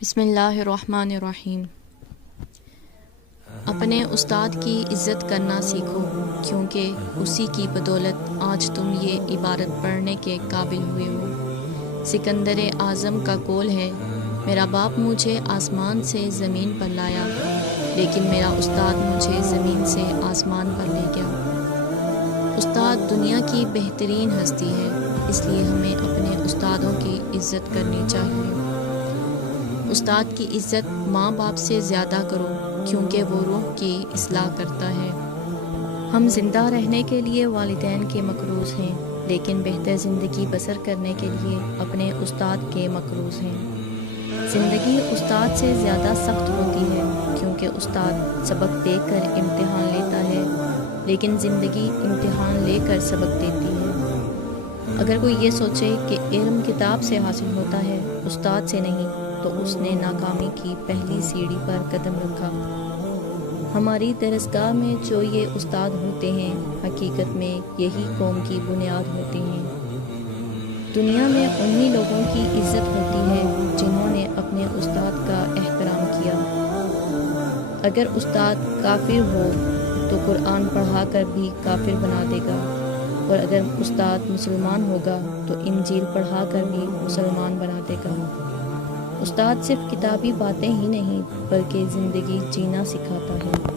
بسم اللہ الرحمن الرحیم۔ اپنے استاد کی عزت کرنا سیکھو، کیونکہ اسی کی بدولت آج تم یہ عبارت پڑھنے کے قابل ہوئے ہو۔ سکندر اعظم کا قول ہے، میرا باپ مجھے آسمان سے زمین پر لایا، لیکن میرا استاد مجھے زمین سے آسمان پر لے گیا۔ استاد دنیا کی بہترین ہستی ہے، اس لیے ہمیں اپنے استادوں کی عزت کرنی چاہیے۔ استاد کی عزت ماں باپ سے زیادہ کرو، کیونکہ وہ روح کی اصلاح کرتا ہے۔ ہم زندہ رہنے کے لیے والدین کے مقروض ہیں، لیکن بہتر زندگی بسر کرنے کے لیے اپنے استاد کے مقروض ہیں۔ زندگی استاد سے زیادہ سخت ہوتی ہے، کیونکہ استاد سبق دے کر امتحان لیتا ہے، لیکن زندگی امتحان لے کر سبق دیتی ہے۔ اگر کوئی یہ سوچے کہ علم کتاب سے حاصل ہوتا ہے، استاد سے نہیں، تو اس نے ناکامی کی پہلی سیڑھی پر قدم رکھا۔ ہماری درسگاہ میں جو یہ استاد ہوتے ہیں، حقیقت میں یہی قوم کی بنیاد ہوتے ہیں۔ دنیا میں انہی لوگوں کی عزت ہوتی ہے جنہوں نے اپنے استاد کا احترام کیا۔ اگر استاد کافر ہو تو قرآن پڑھا کر بھی کافر بنا دے گا، اور اگر استاد مسلمان ہوگا تو انجیل پڑھا کر بھی مسلمان بنا دے گا۔ استاد صرف کتابی باتیں ہی نہیں بلکہ زندگی جینا سکھاتا ہے۔